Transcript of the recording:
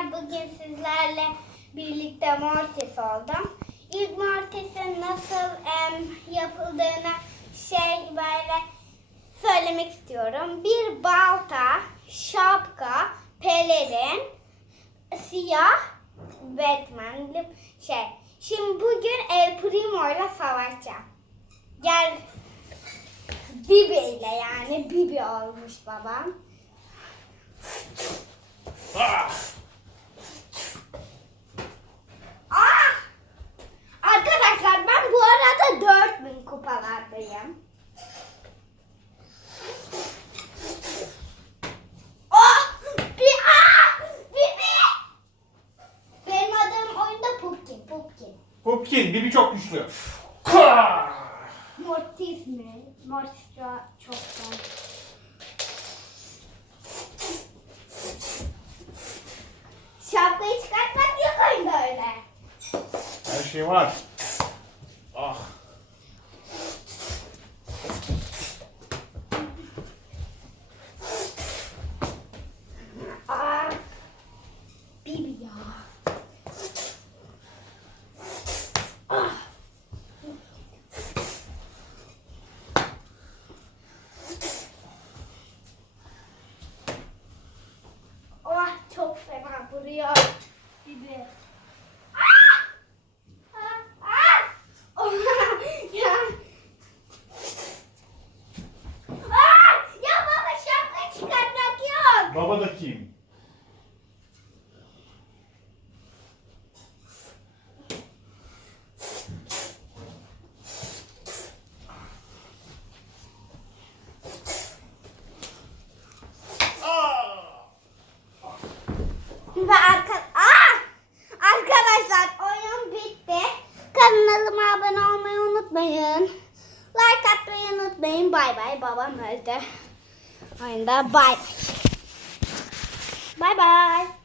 arkadaşlar. Bugün sizlerle birlikte mortis oldum. İlk mortisin nasıl em, yapıldığını şey böyle söylemek istiyorum. Bir balta, şapka, pelerin, siyah Batman şey. Şimdi bugün El Primo ile savaşacağım. Gel Bibi ile yani Bibi olmuş babam. Ah! Ah! Arkadaşlar ben bu arada 4000 kupalardayım. Oh! Bir ah! Bibi! Benim adım oyunda Pumpkin, Pumpkin, Bibi çok güçlü. Mortis mi? Mortis çok, çok zor. Şapkayı çıkartmak yok oyunda öyle. Her şey var. Ah. Aa, Bibi ya. Ah. Oh çok fena vuruyor. Ya baba da kim? Ve unutmayın. Like atmayı unutmayın. Bay bay. Babam öldü. Oyunda bay bay. Bay bay.